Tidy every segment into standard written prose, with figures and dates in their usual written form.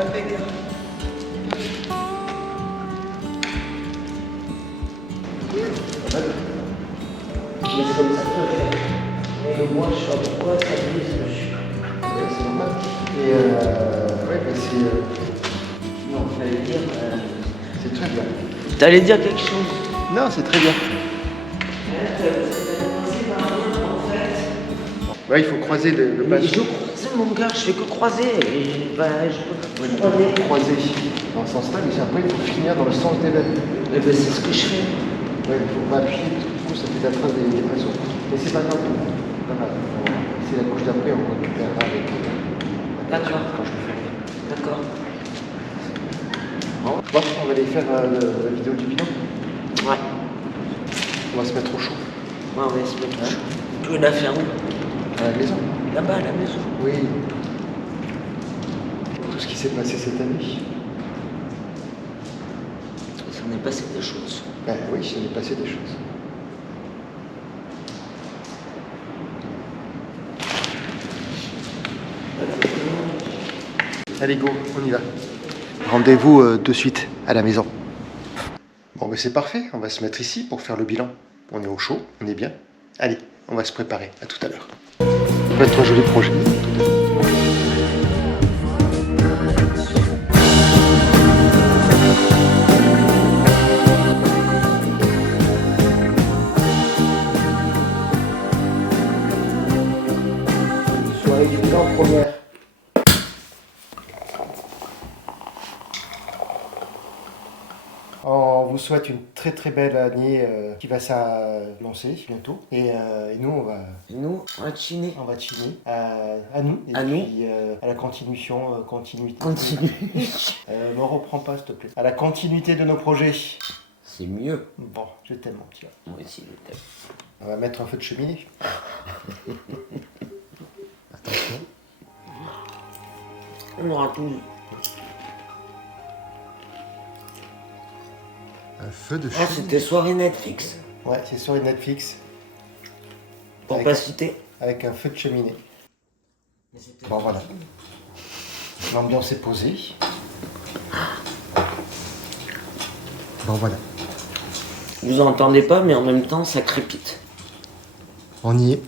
Impeccable. Mais c'est comme ça que je fais. Mais moi, je sais pas pourquoi ça glisse dessus. Ouais, c'est normal. Et ouais, bah c'est. Non, j'allais dire. C'est très bien. T'allais dire quelque chose. Non, c'est très bien. Ouais, il faut croiser le Mais passage. je croise mon gars, je fais que croiser. Et bah, je peux Ouais, croiser. croiser dans ce sens-là, mais après, il faut finir dans le sens des lèvres. Mais bah, c'est ce que je fais. Ouais, il faut pas appuyer parce que du coup, ça fait la trace des pressions. Mais c'est pas grave. Pas grave. C'est la couche d'après, on récupérera avec. D'accord. Quand je le fais. D'accord. Bon, on va aller faire la vidéo du bilan. Ouais. On va se mettre au chaud. Ouais, on va se mettre au chaud. Tu veux la faire où? À la maison. Là-bas, à la maison. Oui. Tout ce qui s'est passé cette année. Ça en est passé des choses. Ben oui, il s'est passé des choses. Allez, go, on y va. Rendez-vous de suite à la maison. Bon, ben c'est parfait, on va se mettre ici pour faire le bilan. On est au chaud, on est bien. Allez, on va se préparer. À tout à l'heure. Ça va être un joli projet. Soirée du bilan première. On vous souhaite une très très belle année qui va s'annoncer bientôt. Et nous, Et nous, on va chiner. on va chiner à nous. Et À nous. puis à la continuité. Continue. Ne reprends pas, s'il te plaît. À la continuité de nos projets. C'est mieux. Bon, je t'aime, mon petit. Moi aussi, je t'aime. On va mettre un feu de cheminée. Attention. On aura tout. Un feu de Ah, c'était soirée Netflix. Ouais, c'est sur Netflix. Pour Avec pas un- citer. Avec un feu de cheminée. Bon, voilà. L'ambiance est posée. Bon, voilà. Vous entendez pas, mais en même temps, ça crépite. On y est.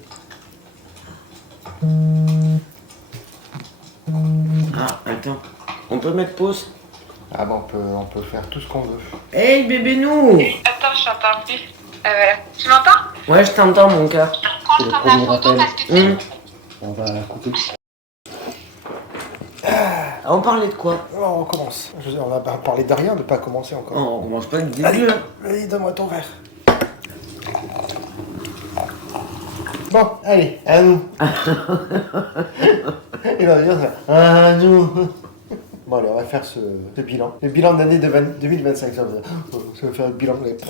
Ah, attends. On peut mettre pause? Ah bon, on peut faire tout ce qu'on veut. Hey, bébé nous! Attends, je t'entends plus. Tu m'entends? Ouais, je t'entends, mon gars. Prends le ta premier photo appel. parce que tu On va couper. Ah, on parlait de quoi? Alors, on commence. On va parler de rien, de pas commencer encore. Oh, on commence pas avec des Allez, vieux. allez, donne-moi ton verre. Bon, allez, à nous. Il va dire ça. À nous. Bon, allez, on va faire ce bilan. Le bilan de l'année 2025. Ça va faire le bilan. Ça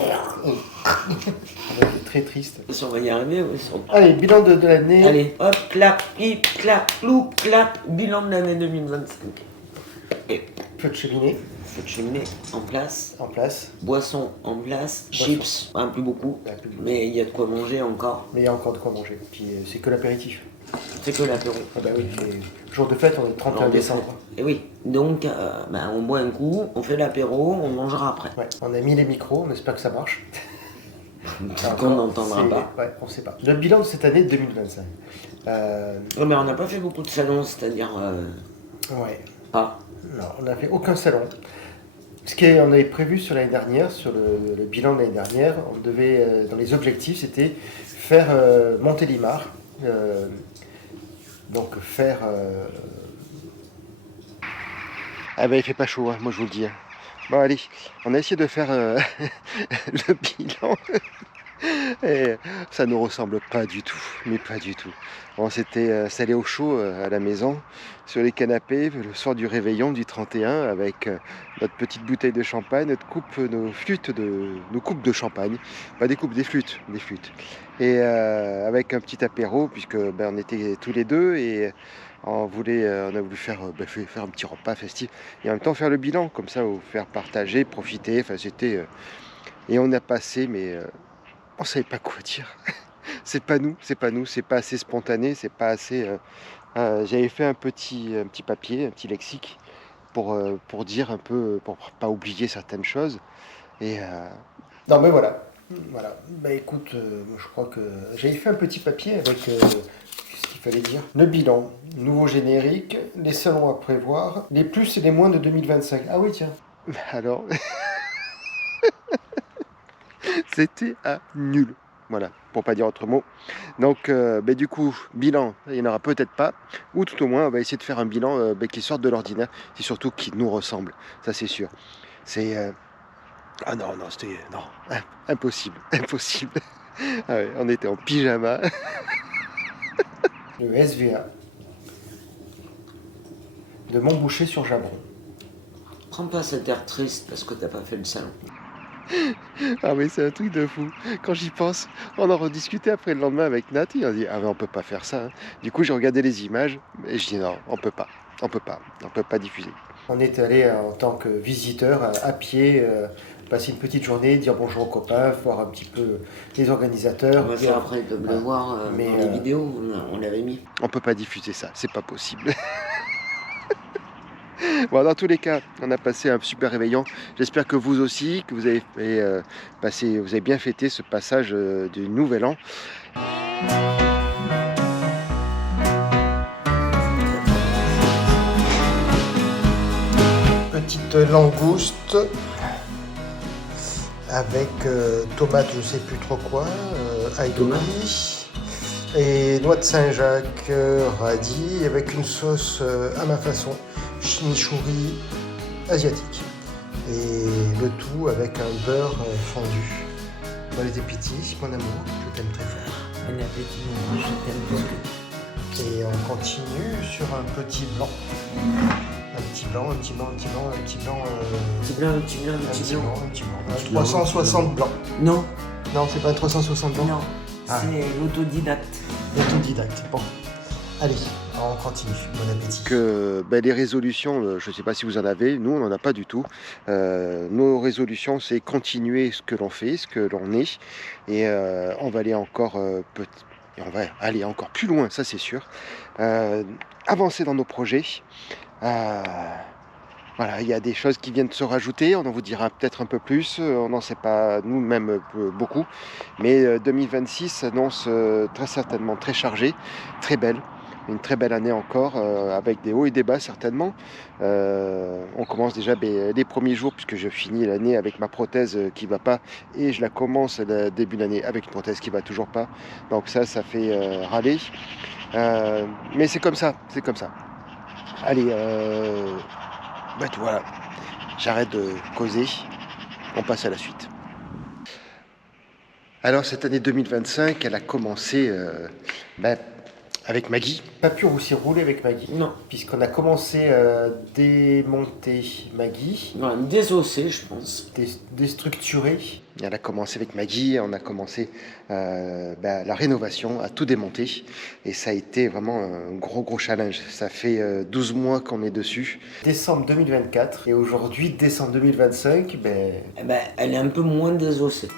va être très triste. Si on va y arriver, oui. Allez, bilan de l'année. Allez, hop, clap, hip, clap, clou, clap, bilan de l'année 2025. Et Feu de cheminée feu de cheminée en place, en place. boisson en place, Boisson. chips, plus beaucoup, Ouais, plus beaucoup. mais il y a de quoi manger encore. Mais il y a encore de quoi manger. Puis c'est que l'apéritif. C'est que l'apéro. Ah bah oui, et jour de fête, on est le 31 décembre. Et oui, donc on boit un coup, on fait l'apéro, on mangera après. Ouais, on a mis les micros, on espère que ça marche. Qu'on n'entendra C'est- pas. Ouais, on sait pas. Le bilan de cette année 2025. Ouais, mais on n'a pas fait beaucoup de salons, c'est-à-dire Ouais. pas. Non, on n'a fait aucun salon. On avait prévu sur l'année dernière, sur le bilan de l'année dernière, on devait, dans les objectifs, c'était faire Montélimar. Donc faire... Ah ben il fait pas chaud, hein, moi je vous le dis. Hein. Bon allez, on a essayé de faire le bilan. Et ça ne nous ressemble pas du tout, mais pas du tout. On s'était salé au chaud à la maison, sur les canapés, le soir du réveillon du 31, avec notre petite bouteille de champagne, notre coupe, nos coupes de champagne, pas des coupes, des flûtes. Et avec un petit apéro, puisque on était tous les deux et on a voulu faire un petit repas festif et en même temps faire le bilan, comme ça, vous faire partager, profiter. Enfin, c'était et on a passé, mais on savait pas quoi dire. C'est pas nous, c'est pas assez spontané, c'est pas assez. J'avais fait un petit papier, un petit lexique, pour dire un peu, pour pas oublier certaines choses. Et Non mais voilà. Voilà. Bah écoute, je crois que j'avais fait un petit papier avec ce qu'il fallait dire. Le bilan, nouveau générique, les salons à prévoir, les plus et les moins de 2025. Ah oui tiens. alors, c'était à nul. Voilà, pour pas dire autre mot. Donc, du coup, bilan, il n'y en aura peut-être pas. Ou tout au moins, on va essayer de faire un bilan qui sorte de l'ordinaire. C'est surtout qui nous ressemble. Ça, c'est sûr. C'est... Ah non, non, c'était... Non, impossible, impossible. Ah ouais, on était en pyjama. Le SVA de Montboucher sur Jabron. Prends pas cet air triste parce que t'as pas fait le salon. Ah mais c'est un truc de fou. Quand j'y pense, on en rediscutait après le lendemain avec Nat. Il a dit, ah mais on peut pas faire ça, hein. Du coup, j'ai regardé les images et je dis, non, on peut pas. On peut pas diffuser. On est allé en tant que visiteur à pied, passer une petite journée, dire bonjour aux copains, voir un petit peu les organisateurs. On va faire après comme le voir Mais, dans les vidéos, on l'avait mis. On peut pas diffuser ça, c'est pas possible. Bon, dans tous les cas, on a passé un super réveillon. J'espère que vous aussi, que vous avez vous avez bien fêté ce passage du Nouvel An. Petite langouste avec tomate, je sais plus trop quoi, ail de riz et noix de Saint-Jacques, radis, avec une sauce à ma façon, chimichurri asiatique. Et le tout avec un beurre fondu. Bon appétit, mon amour, je t'aime très fort. Bon appétit, je t'aime plus que... Et on continue sur un petit blanc. Un petit blanc. Un petit blanc. 360 blanc. Non, Non, c'est pas un 360 blanc. non, Ah. c'est l'autodidacte. Autodidacte. Bon. Allez, on continue. Bon appétit. Que les résolutions, je ne sais pas si vous en avez, nous on n'en a pas du tout. Nos résolutions, c'est continuer ce que l'on fait, ce que l'on est, et on va aller encore et on va aller encore plus loin, ça c'est sûr. Avancer dans nos projets. Voilà, il y a des choses qui viennent de se rajouter, on en vous dira peut-être un peu plus, on n'en sait pas nous-mêmes beaucoup, mais 2026 s'annonce très certainement très chargée, très belle. Une très belle année encore, avec des hauts et des bas certainement. On commence déjà les premiers jours, puisque je finis l'année avec ma prothèse qui ne va pas, et je la commence le début d'année avec une prothèse qui ne va toujours pas. Donc ça fait râler. Mais c'est comme ça, c'est comme ça. Allez, voilà, j'arrête de causer, on passe à la suite. Alors cette année 2025, elle a commencé avec Maggie. Pas pu aussi rouler avec Maggie. Non. Puisqu'on a commencé à démonter Maggie, Voilà, désossé, je pense. déstructurer. Elle a commencé avec Maggie, on a commencé la rénovation, à tout démonter. Et ça a été vraiment un gros challenge. Ça fait 12 mois qu'on est dessus. Décembre 2024. Et aujourd'hui, décembre 2025, Eh ben, elle est un peu moins désossée.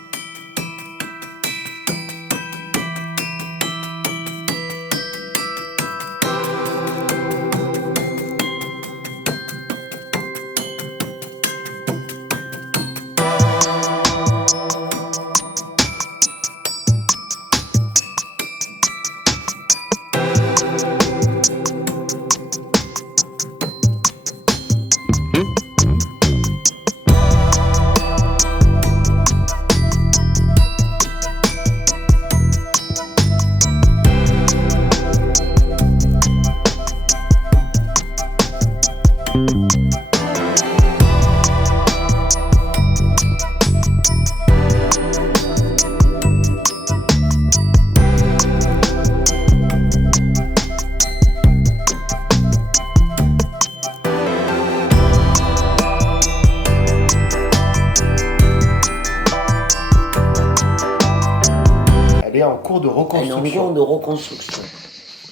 elle est en cours de Elle est en reconstruction. cours de reconstruction.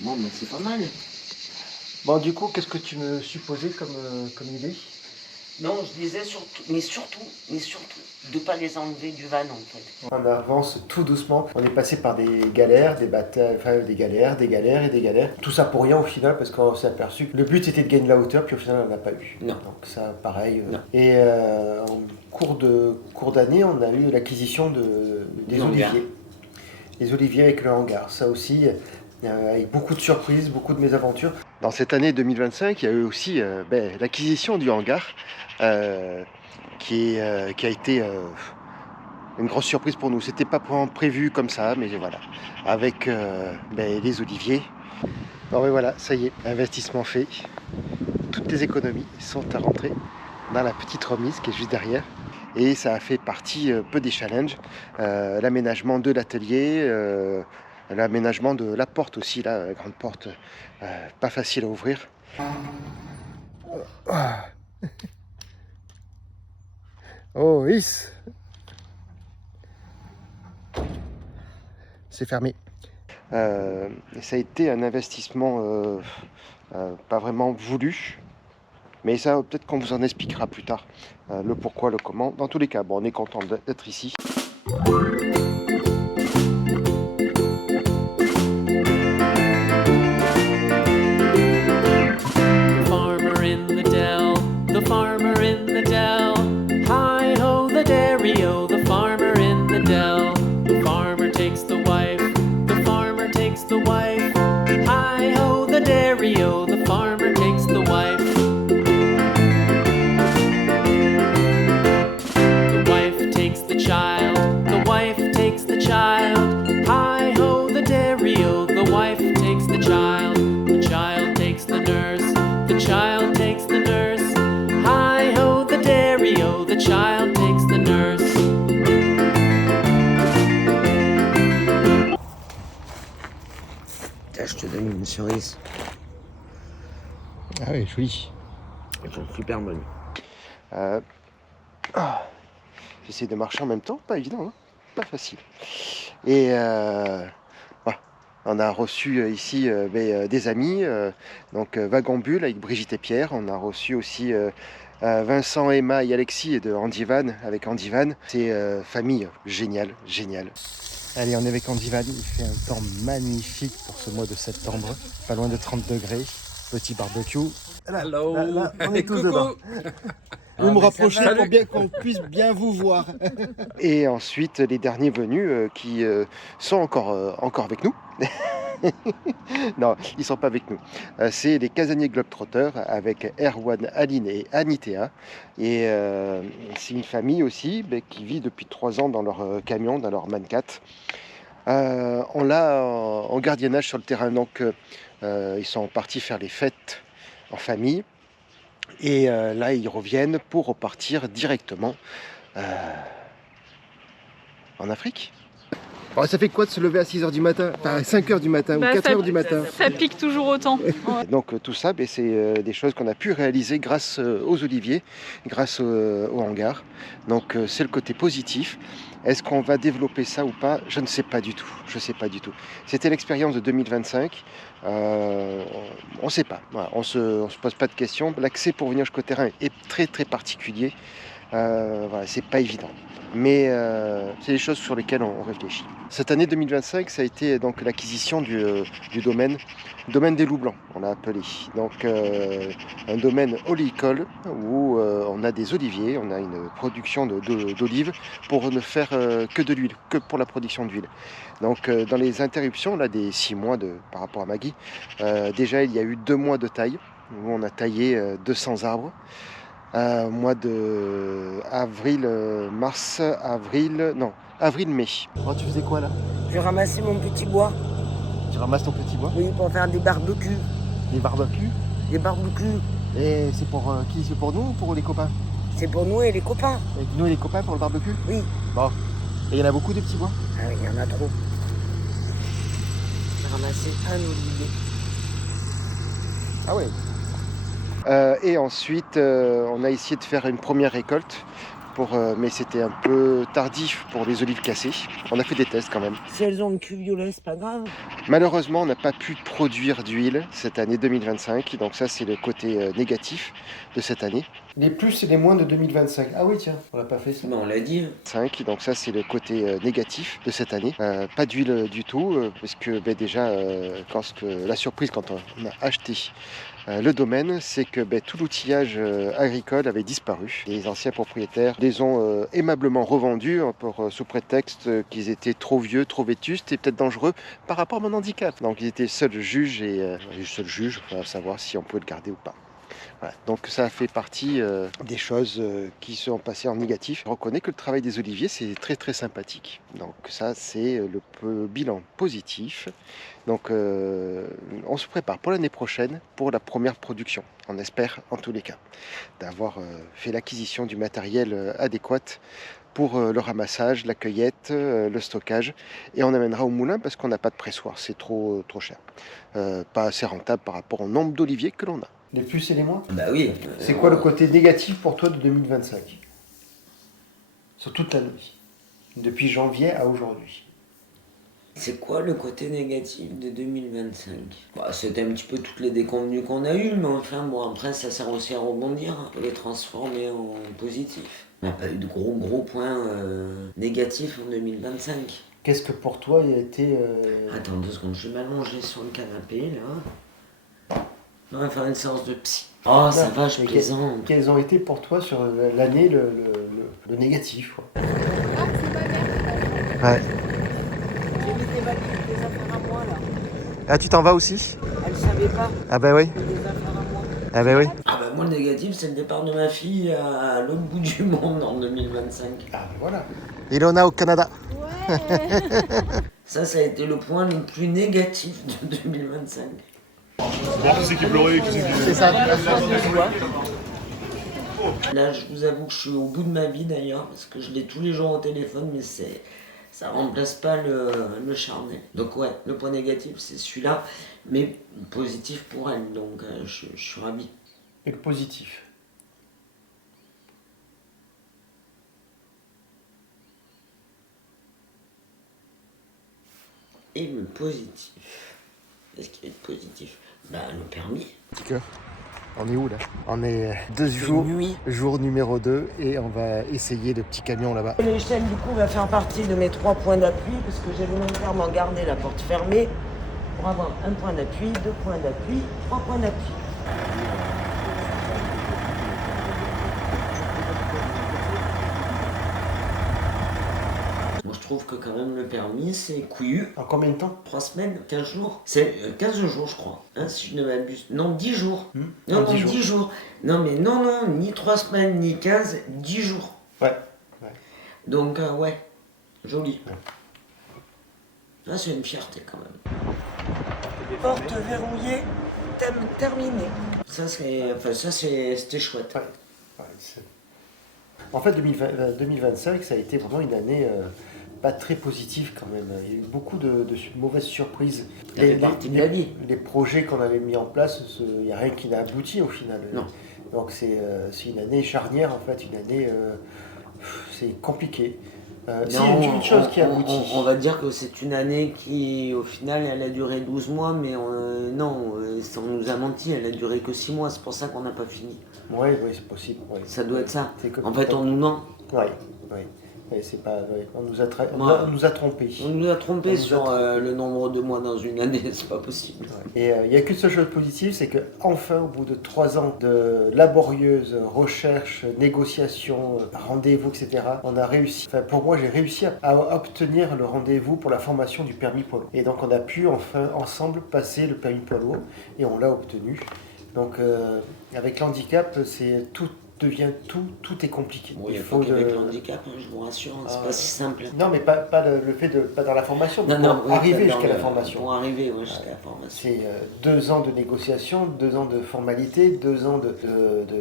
Bon, mais c'est pas mal. Bon, du coup, qu'est-ce que tu me supposais comme idée? Non, je disais surtout, mais surtout, de pas les enlever du van en fait. On avance tout doucement. On est passé par des galères, des batailles, enfin des galères et des galères. Tout ça pour rien au final parce qu'on s'est aperçu que le but c'était de gagner de la hauteur, puis au final on n'a pas eu. Non. Donc ça, pareil. Non. Et en cours d'année, on a eu l'acquisition des Du hangar. oliviers. Les oliviers avec le hangar. Ça aussi, avec beaucoup de surprises, beaucoup de mésaventures. Dans cette année 2025, il y a eu aussi l'acquisition du hangar qui a été une grosse surprise pour nous. C'était pas prévu comme ça, mais voilà, avec les oliviers. Bon, mais voilà, ça y est, investissement fait. Toutes les économies sont à rentrer dans la petite remise qui est juste derrière. Et ça a fait partie peu des challenges. L'aménagement de l'atelier, l'aménagement de la porte aussi, là, la grande porte, pas facile à ouvrir. Oh, is. C'est fermé. Ça a été un investissement pas vraiment voulu, mais ça peut-être qu'on vous en expliquera plus tard le pourquoi, le comment. Dans tous les cas, bon, on est content d'être ici. The farmer in the dell. Hi-ho, the dairy-o, the farmer in the dell. The farmer takes the wife, the farmer takes the wife. Hi-ho, the dairy-o, the farmer takes the wife. The wife takes the child, the wife takes the child. Hi-ho, the dairy-o, the wife takes the child. The child takes the nurse, the child takes the nurse. Hi-ho, the dairy-o, the child takes the nurse. Tiens, je te donne une cerise. Ah oui, joli. Elles sont super bonnes. J'essaie de marcher en même temps, pas évident, hein, pas facile. Et voilà, on a reçu ici des amis, donc Vagambule avec Brigitte et Pierre. On a reçu aussi Vincent, Emma et Alexis de Andivan avec Andivan. C'est famille géniale. Allez, on est avec Andivan, il fait un temps magnifique pour ce mois de septembre, pas loin de 30 degrés, petit barbecue. Hello. Là, on est tous Coucou. dedans. Vous me rapprochez pour bien qu'on puisse bien vous voir. Et ensuite, les derniers venus qui sont encore avec nous. Non, ils ne sont pas avec nous. C'est les Casaniers Globetrotters avec Erwan, Aline et Anitea. Et c'est une famille aussi qui vit depuis 3 ans dans leur camion, dans leur Man-4. On l'a en gardiennage sur le terrain. Donc, ils sont partis faire les fêtes en famille. Et là, ils reviennent pour repartir directement en Afrique. Alors, ça fait quoi de se lever à 6h du matin, enfin à 5h du matin ou 4h du matin? Ça pique toujours autant. Donc tout ça, c'est des choses qu'on a pu réaliser grâce aux oliviers, grâce au hangar. Donc c'est le côté positif. Est-ce qu'on va développer ça ou pas? Je ne sais pas du tout. C'était l'expérience de 2025. On ne sait pas. Voilà, on se pose pas de questions. L'accès pour venir jusqu'au terrain est très très particulier. Voilà, c'est pas évident. Mais c'est des choses sur lesquelles on réfléchit. Cette année 2025, ça a été donc l'acquisition du domaine des Loups Blancs, on l'a appelé. Donc un domaine oléicole où on a des oliviers, on a une production d'olives pour ne faire que de l'huile, que pour la production d'huile. Donc dans les interruptions là, des 6 mois par rapport à Maggie, déjà il y a eu 2 mois de taille, où on a taillé 200 arbres. Mois de avril-mai. Oh, tu faisais quoi là? Je ramassais mon petit bois. Tu ramasses ton petit bois? Oui, pour faire des barbecues. Des barbecues? Des barbecues. Et c'est pour qui? C'est pour nous ou pour les copains? C'est pour nous et les copains. Et nous et les copains pour le barbecue? Oui. Bon. Et il y en a beaucoup des petits bois? Ah oui, il y en a trop. J'ai ramassé un olivier. Ah ouais. Et ensuite, on a essayé de faire une première récolte mais c'était un peu tardif pour les olives cassées. On a fait des tests quand même. Si elles ont le cul violet, c'est pas grave. Malheureusement, on n'a pas pu produire d'huile cette année 2025, donc ça c'est le côté négatif de cette année. Les plus et les moins de 2025. Ah oui, tiens, on l'a pas fait ça. Mais on l'a dit. 5, donc ça c'est le côté négatif de cette année. Pas d'huile du tout, parce que déjà, la surprise quand on a acheté le domaine, c'est que tout l'outillage agricole avait disparu. Les anciens propriétaires les ont aimablement revendus sous prétexte qu'ils étaient trop vieux, trop vétustes et peut-être dangereux par rapport à mon handicap. Donc ils étaient seuls juges à savoir si on pouvait le garder ou pas. Voilà. Donc ça fait partie des choses qui sont passées en négatif. Je reconnais que le travail des oliviers, c'est très très sympathique. Donc ça, c'est le bilan positif. Donc on se prépare pour l'année prochaine pour la première production. On espère en tous les cas d'avoir fait l'acquisition du matériel adéquat pour le ramassage, la cueillette, le stockage. Et on amènera au moulin parce qu'on n'a pas de pressoir, c'est trop cher. Pas assez rentable par rapport au nombre d'oliviers que l'on a. Les plus et les moins. Bah oui. C'est quoi le côté négatif pour toi de 2025 sur toute l'année, depuis janvier à aujourd'hui? C'est quoi le côté négatif de 2025? Bah, c'était un petit peu toutes les déconvenues qu'on a eues, mais enfin bon, après ça sert aussi à rebondir, à les transformer en positif. On n'a pas eu de gros points négatifs en 2025. Qu'est-ce que pour toi a été... Attends 2 secondes, je vais m'allonger sur le canapé là. On va faire une séance de psy. Oh, ça va, je plaisante. Quels ont été pour toi sur l'année le négatif quoi? Ouais. J'ai mis des affaires à moi là. Ah, tu t'en vas aussi? Elle savait pas. Ah bah oui. J'ai mis des affaires à moi. Ah bah oui. Ah bah moi le négatif c'est le départ de ma fille à l'autre bout du monde en 2025. Ah voilà. Ilona au Canada. Ouais. Ça a été le point le plus négatif de 2025. Bon, qui c'est qui pleurait, qui c'est qui... C'est ça. Là je vous avoue que je suis au bout de ma vie d'ailleurs parce que je l'ai tous les jours au téléphone mais ça remplace pas le charnet. Donc ouais, le point négatif c'est celui-là, mais positif pour elle, donc je suis ravi. Et le positif? Et le positif, qu'est-ce qu'il y a de positif? Bah le permis. Petit cœur. On est où là? On est jour numéro 2 et on va essayer le petit camion là-bas. L'échelle du coup va faire partie de mes 3 points d'appui parce que j'ai volontairement gardé la porte fermée pour avoir un point d'appui, 2 points d'appui, 3 points d'appui. Moi je trouve que quand même le permis c'est couillu. En combien de temps? 3 semaines, 15 jours. C'est 15 jours je crois, hein, si je ne m'abuse. Non, 10 jours. Non, 10 jours. Non mais non, ni 3 semaines, ni 15, 10 jours. Ouais. Donc ouais, joli. Là c'est une fierté quand même. Porte verrouillée, thème terminé. C'était chouette. Ouais, en fait, 2025, ça a été vraiment une année pas très positive quand même. Il y a eu beaucoup de mauvaises surprises. Ça fait partie de la vie. Les projets qu'on avait mis en place, il n'y a rien qui n'a abouti au final. Non. Donc c'est une année charnière en fait, une année... c'est compliqué. C'est une chose qui aboutit. On va dire que c'est une année qui, au final, elle a duré 12 mois, mais non, on nous a menti, elle a duré que 6 mois, c'est pour ça qu'on n'a pas fini. Oui, c'est possible. Ouais. Ça doit être ça. C'est En fait, on nous ment. Oui. C'est pas, on nous a trompés. On nous a trompés sur le nombre de mois dans une année, c'est pas possible. Ouais. Et il n'y a qu'une seule chose positive, c'est qu'enfin, au bout de 3 ans de laborieuse recherche, négociation, rendez-vous, etc., on a réussi. Enfin, pour moi, j'ai réussi à obtenir le rendez-vous pour la formation du permis poids lourd. Et donc, on a pu enfin ensemble passer le permis poids lourd et on l'a obtenu. Donc, avec l'handicap, tout est compliqué. Bon, il faut qu'avec le handicap, je vous rassure, c'est pas si simple. Non, mais pas le fait de pas dans la formation, mais pour arriver jusqu'à la formation. Pour arriver jusqu'à la formation. C'est 2 ans de négociation, 2 ans de formalité, 2 ans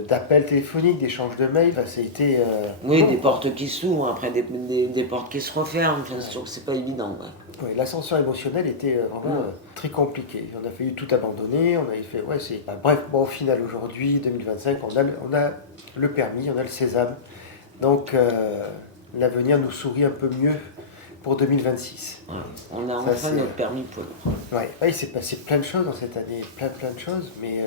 d'appels téléphoniques, d'échanges de mails. Enfin, c'était. Oui, des portes qui s'ouvrent, après des portes qui se referment. Enfin, c'est sûr que c'est pas évident. Ouais. Oui, l'ascension émotionnelle était vraiment très compliquée. On a failli tout abandonner, on avait fait... Ouais, c'est... Bref, au final, aujourd'hui, 2025, on a le permis, on a le sésame. Donc l'avenir nous sourit un peu mieux pour 2026. Voilà. On a Ça, enfin c'est- notre permis poids lourd. Ouais, il s'est passé plein de choses dans cette année, plein de choses, mais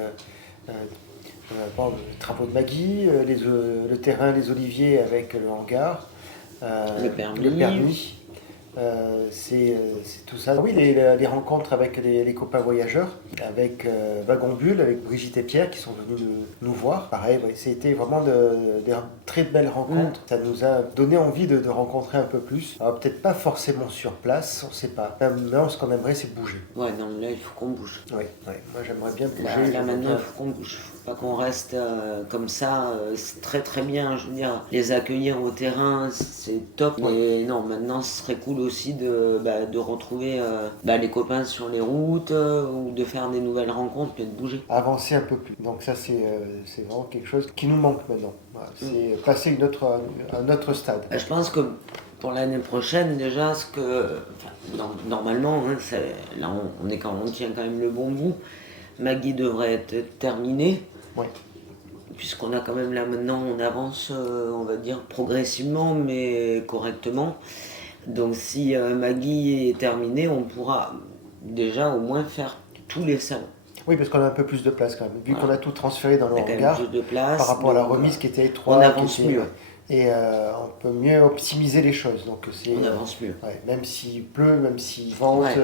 bon, les travaux de Maggie, le terrain, les oliviers avec le hangar, Le permis. c'est tout ça. Oui, les rencontres avec les copains voyageurs, avec Wagon Bulle, avec Brigitte et Pierre qui sont venus nous voir. Pareil, ouais, c'était vraiment des très belles rencontres. Ça nous a donné envie de rencontrer un peu plus. Alors peut-être pas forcément sur place, on ne sait pas. Non, ce qu'on aimerait, c'est bouger. Ouais, non, là, il faut qu'on bouge. Oui, moi j'aimerais bien bouger. Là, j'aimerais maintenant, bien- il faut qu'on bouge. Faut pas qu'on reste comme ça. C'est très très bien, je veux dire. Les accueillir au terrain, c'est top. Mais non, maintenant, ce serait cool aussi de retrouver les copains sur les routes ou de faire des nouvelles rencontres et de bouger. Avancer un peu plus. Donc ça, c'est vraiment quelque chose qui nous manque maintenant. Voilà, c'est passer un autre stade. Je pense que pour l'année prochaine, déjà, normalement, hein, là, on tient quand même le bon bout. Maggie devrait être terminée. Ouais. Puisqu'on a quand même là maintenant, on avance, on va dire progressivement, mais correctement. Donc si Maggie est terminée, on pourra déjà au moins faire tous les salons. Oui, parce qu'on a un peu plus de place quand même. Vu Voilà. qu'on a tout transféré dans le On a quand même hangar, plus de place. par rapport à la donc, remise qui était étroite. on avance qui était- mieux. Et on peut mieux optimiser les choses. Donc c'est, On avance mieux. ouais, même s'il pleut, même s'il vente, Ouais.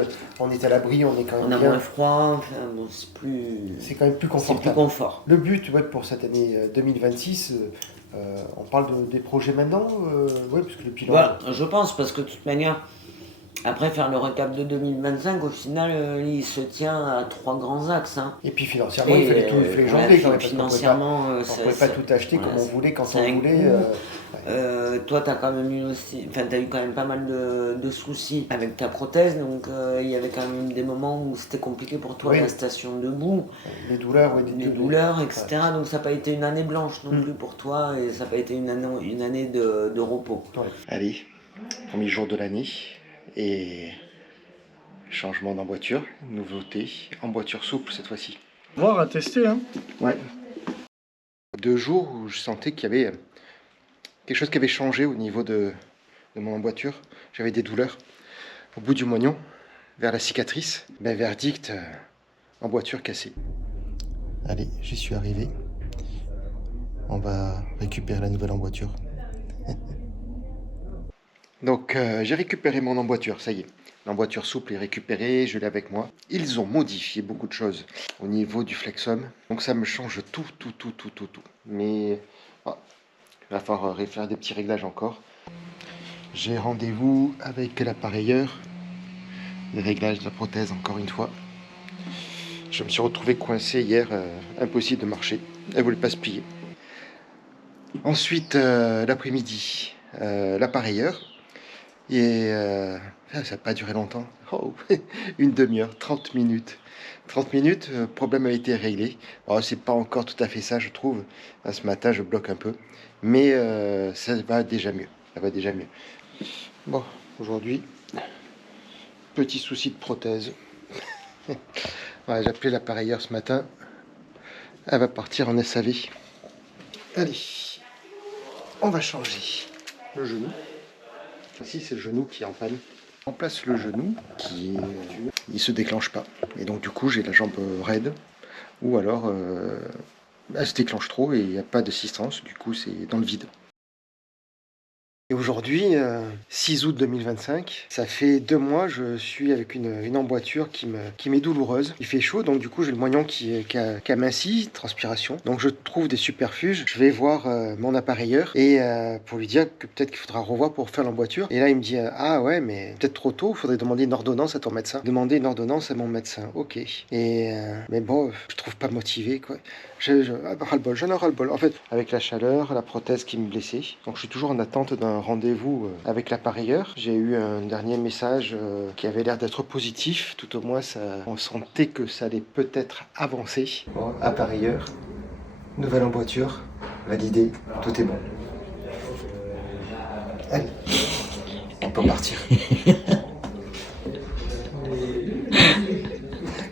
on est à l'abri, on est quand On même a bien. moins froid, enfin, bon, C'est quand même plus c'est plus confortable. confort. Le but pour cette année 2026, on parle des projets maintenant, oui, parce que le bilan. Voilà, je pense, parce que de toute manière, après faire le récap de 2025, au final, il se tient à 3 grands axes. Hein. Et puis financièrement, il fallait ouais, jongler quand même. Parce qu'on financièrement, ne pouvait pas tout acheter voilà, comme on voulait, quand c'est on un voulait. coût. Toi, tu as quand même eu aussi, enfin, tu as eu quand même pas mal de soucis avec ta prothèse, donc il y avait quand même des moments où c'était compliqué pour toi, Oui. la station debout, Les douleurs, ouais, des douleurs, etc. Donc ça n'a pas été une année blanche non plus pour toi, et ça n'a pas été une année de repos. Ouais. Allez, premier jour de l'année et changement d'emboîture, nouveauté, emboîture souple cette fois-ci. Voir à tester, hein. Ouais. 2 jours où je sentais qu'il y avait quelque chose qui avait changé au niveau de mon emboîture. J'avais des douleurs au bout du moignon, vers la cicatrice. Verdict, emboîture cassée. Allez, j'y suis arrivé. On va récupérer la nouvelle emboîture. Donc j'ai récupéré mon emboîture, ça y est. L'emboîture souple est récupérée, je l'ai avec moi. Ils ont modifié beaucoup de choses au niveau du flexum. Donc ça me change tout. Mais il va falloir refaire des petits réglages encore. J'ai rendez-vous avec l'appareilleur. Les réglages de la prothèse encore une fois. Je me suis retrouvé coincé hier, impossible de marcher. Elle voulait pas se plier. Ensuite, l'après-midi, l'appareilleur. Et ça n'a pas duré longtemps. Oh, une demi-heure, 30 minutes. 30 minutes, le problème a été réglé. Alors, c'est pas encore tout à fait ça, je trouve. Ce matin, je bloque un peu. Mais ça va déjà mieux. Ça va déjà mieux. Bon, aujourd'hui, petit souci de prothèse. Ouais, j'ai appelé l'appareilleur ce matin. Elle va partir en SAV. Allez, on va changer le genou. Ici, c'est le genou qui est en panne. On place le genou qui il se déclenche pas. Et donc, du coup, j'ai la jambe raide. Ou alors, elle se déclenche trop et il n'y a pas d'assistance. Du coup, c'est dans le vide. Et aujourd'hui, 6 août 2025, ça fait 2 mois, je suis avec une emboîture qui m'est douloureuse. Il fait chaud, donc du coup j'ai le moignon qui aminci, transpiration. Donc je trouve des superfuges. Je vais voir mon appareilleur et pour lui dire que peut-être qu'il faudra revoir pour faire l'emboîture. Et là il me dit ah ouais, mais peut-être trop tôt, il faudrait demander une ordonnance à ton médecin. Demander une ordonnance à mon médecin, ok. Et mais bon, je trouve pas motivé quoi. J'en ai ras-le-bol. En fait, avec la chaleur, la prothèse qui me blessait. Donc je suis toujours en attente d'un rendez-vous avec l'appareilleur. J'ai eu un dernier message qui avait l'air d'être positif. Tout au moins, on sentait que ça allait peut-être avancer. Bon, appareilleur, nouvelle emboîture, validé, tout est bon. Allez, on peut partir.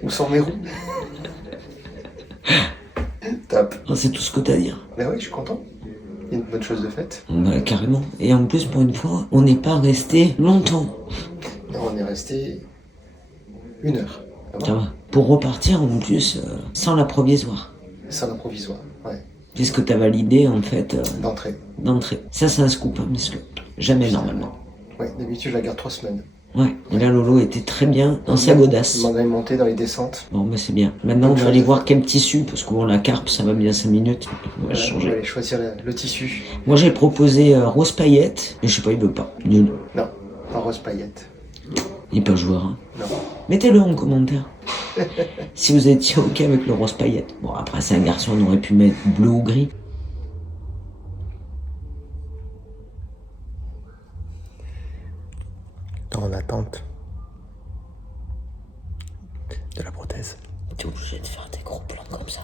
Où sont mes roues? Top. C'est tout ce que tu as à dire. Ben oui, je suis content. Une bonne chose de faite. Bah, carrément. Et en plus, pour une fois, on n'est pas resté longtemps. Non, on est resté 1 heure. Ça va. Pour repartir en plus sans la provisoire. Sans la provisoire, ouais. Puisque tu as validé en fait D'entrée. Ça, c'est un scoop, hein, parce que jamais normalement. Ouais, d'habitude, je la garde 3 semaines. Ouais, et là Lolo était très bien dans sa godasse. On est monté dans les descentes. Bon, bah c'est bien. Maintenant, on va aller voir quel tissu, parce que bon, la carpe, ça va bien 5 minutes. On va changer. On va aller choisir le tissu. Moi, j'ai proposé rose paillette, mais je sais pas, il veut pas. Nul. Non, pas rose paillette. Il peut jouer, hein. Non. Mettez-le en commentaire. Si vous étiez ok avec le rose paillette. Bon, après, c'est un garçon, on aurait pu mettre bleu ou gris. En attente de la prothèse. T'es obligé de faire des gros plans comme ça.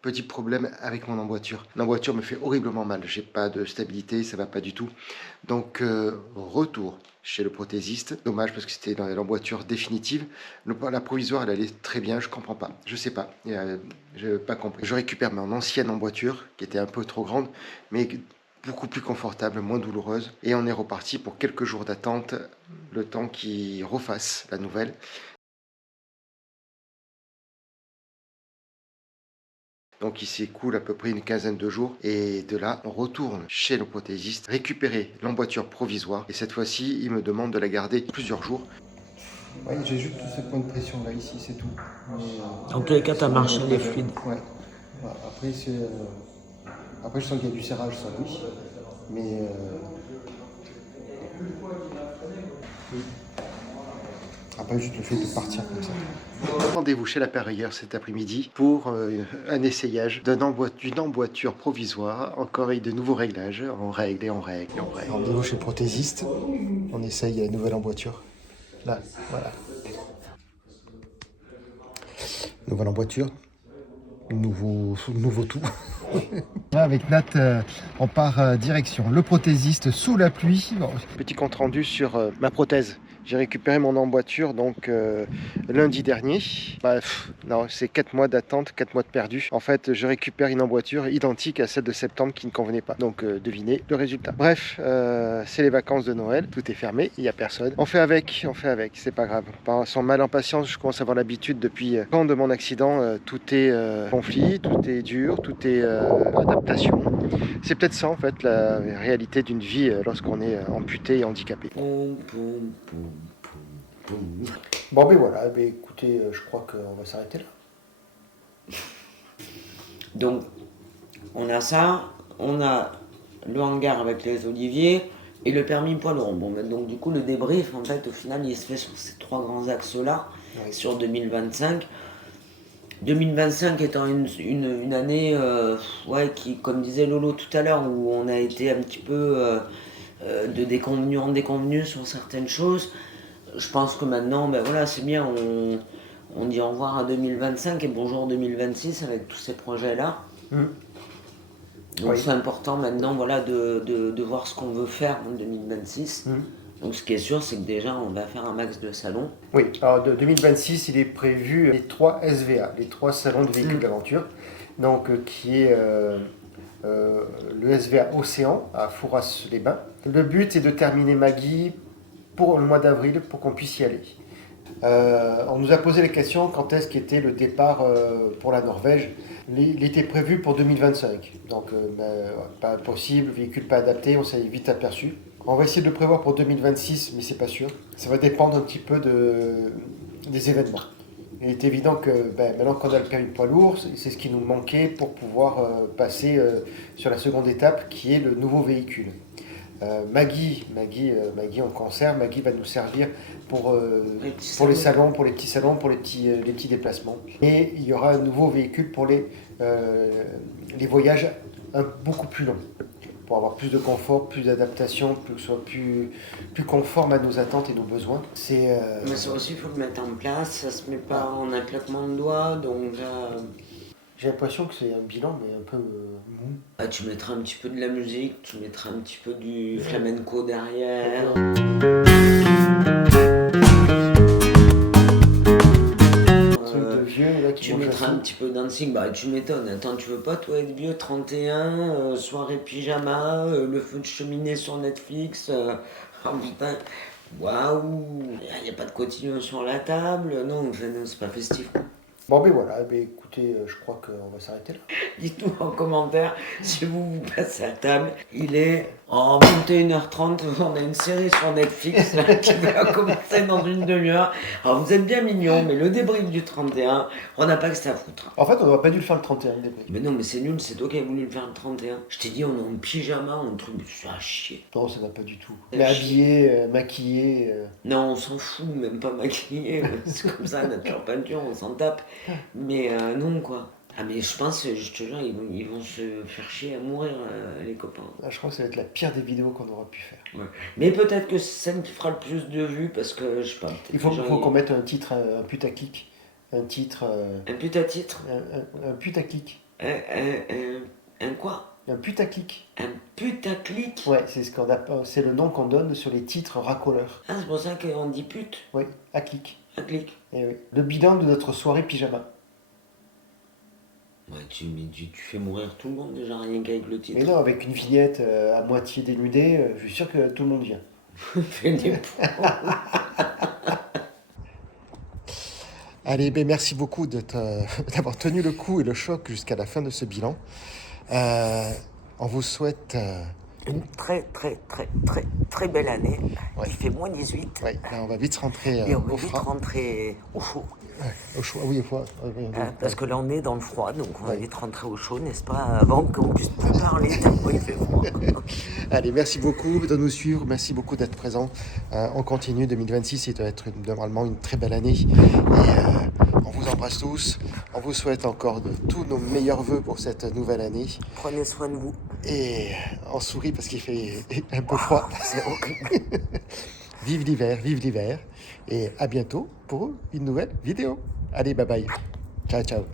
Petit problème avec mon emboîture. L'emboîture me fait horriblement mal. J'ai pas de stabilité, ça va pas du tout. Donc retour chez le prothésiste. Dommage parce que c'était dans l'emboîture définitive. La provisoire, elle allait très bien. Je comprends pas. Je sais pas. Je n'ai pas compris. Je récupère mon ancienne emboîture qui était un peu trop grande, mais beaucoup plus confortable, moins douloureuse. Et on est reparti pour quelques jours d'attente, le temps qu'ils refassent la nouvelle. Donc il s'écoule à peu près une quinzaine de jours et de là on retourne chez le prothésiste récupérer l'emboîture provisoire et cette fois-ci il me demande de la garder plusieurs jours. Ouais, j'ai juste ce point de pression là ici, c'est tout. Mais, En tous les cas, ta marche elle est fluide. Ouais. Après après je sens qu'il y a du serrage, ça oui. Mais après juste le fait de partir comme ça. Rendez-vous chez l'appareilleur cet après-midi pour un essayage d'une emboîture provisoire, encore avec de nouveaux réglages. On règle et on règle et on règle. Rendez-vous chez le prothésiste, on essaye une nouvelle emboîture. Là, voilà. Nouvelle emboîture, nouveau tout. Avec Nat, on part direction le prothésiste sous la pluie. Bon. Petit compte rendu sur ma prothèse. J'ai récupéré mon emboîture donc lundi dernier. Non, c'est 4 mois d'attente, 4 mois de perdu. En fait, je récupère une emboîture identique à celle de septembre qui ne convenait pas. Donc devinez le résultat. Bref, c'est les vacances de Noël, tout est fermé, il n'y a personne. On fait avec, c'est pas grave. Sans mal en patience, je commence à avoir l'habitude depuis quand de mon accident, tout est conflit, tout est dur, tout est adaptation. C'est peut-être ça en fait la réalité d'une vie lorsqu'on est amputé et handicapé. Bon ben voilà, écoutez, je crois qu'on va s'arrêter là. Donc, on a ça, on a le hangar avec les oliviers et le permis poids lourd. Bon, donc du coup, le débrief, en fait, au final, il se fait sur ces 3 grands axes-là, oui. Sur 2025. 2025 étant une année, qui, comme disait Lolo tout à l'heure, où on a été un petit peu de déconvenu en déconvenu sur certaines choses. Je pense que maintenant, c'est bien, on dit au revoir à 2025 et bonjour 2026 avec tous ces projets-là. Donc c'est important maintenant de voir ce qu'on veut faire en 2026. Donc ce qui est sûr, c'est que déjà on va faire un max de salons. Oui, alors de 2026, il est prévu les 3 SVA, les 3 salons de véhicules d'aventure. Donc qui est le SVA Océan à Fouras-les-Bains. Le but est de terminer Magui pour le mois d'avril pour qu'on puisse y aller. On nous a posé la question quand est-ce qu'était le départ pour la Norvège. Il était prévu pour 2025, donc pas possible, véhicule pas adapté, on s'est vite aperçu. On va essayer de le prévoir pour 2026, mais c'est pas sûr. Ça va dépendre un petit peu des événements. Il est évident que maintenant qu'on a le permis poids lourd, c'est ce qui nous manquait pour pouvoir passer sur la seconde étape qui est le nouveau véhicule. Magui en conserve, Magui va nous servir pour les salons, pour les petits salons, pour les petits déplacements. Et il y aura un nouveau véhicule pour les voyages beaucoup plus longs, pour avoir plus de confort, plus d'adaptation, pour que ce soit plus conforme à nos attentes et nos besoins. Mais ça aussi, il faut le mettre en place, ça se met pas en un claquement de doigts, donc... J'ai l'impression que c'est un bilan, mais un peu mou. Tu mettras un petit peu de la musique, tu mettras un petit peu du flamenco derrière. tu manges mettras la un soupe. petit peu dancing, bah tu m'étonnes. Attends, tu veux pas toi être vieux 31, soirée pyjama, le feu de cheminée sur Netflix. Oh putain, waouh, y a pas de cotillon sur la table. Non, enfin, non, c'est pas festif. Quoi. Bon, ben voilà, ben, écoutez, je crois qu'on va s'arrêter là. Dites-nous en commentaire si vous passez à table. Il est en 21h30. On a une série sur Netflix là, qui va commencer dans une demi-heure. Alors vous êtes bien mignons, mais le débrief du 31, on n'a pas que ça à foutre. En fait, on n'aurait pas dû le faire le 31 débrief. Mais non, mais c'est nul, c'est toi qui as voulu le faire le 31. Je t'ai dit, on est en pyjama, on truc, c'est à chier. Non, ça va pas du tout. C'est Mais chier. habillé, maquillé. Non, on s'en fout, même pas maquillé. C'est comme ça, nature peinture, on s'en tape. Mais non, quoi. Ah, mais je pense, je te jure, ils vont se faire chier à mourir, les copains. Ah, je crois que ça va être la pire des vidéos qu'on aura pu faire. Ouais. Mais peut-être que c'est celle qui fera le plus de vues parce que, je sais pas. peut-être Il faut que les gens, qu'on mette un titre, un putaclic. Un titre. Un putatitre. Un putaclic. Un quoi? Un putaclic. Un putaclic. Ouais, c'est le nom qu'on donne sur les titres racoleurs. Ah, c'est pour ça qu'on dit pute. Oui, à clic. Un clic. Eh oui. Le bilan de notre soirée pyjama. Ouais, tu fais mourir tout le monde déjà, rien qu'avec le titre. Mais non, avec une vignette à moitié dénudée, je suis sûr que tout le monde vient. Fais des Allez, ben merci beaucoup d'avoir tenu le coup et le choc jusqu'à la fin de ce bilan. On vous souhaite... Une très belle année. Ouais. Il fait moins 18. Ouais, là, on va vite rentrer Et on va au vite froid. rentrer au chaud. Au chaud, oui, au froid. Parce que là, on est dans le froid, donc on va Ouais. vite rentrer au chaud, n'est-ce pas? Avant qu'on puisse plus parler tellement il fait froid. Allez, merci beaucoup de nous suivre, merci beaucoup d'être présents. On continue, 2026, il doit être normalement une très belle année. Et on vous embrasse tous, on vous souhaite encore de tous nos meilleurs vœux pour cette nouvelle année. Prenez soin de vous. Et on sourit parce qu'il fait un peu froid. C'est horrible. Vive l'hiver. Et à bientôt pour une nouvelle vidéo. Allez, bye bye. Ciao, ciao.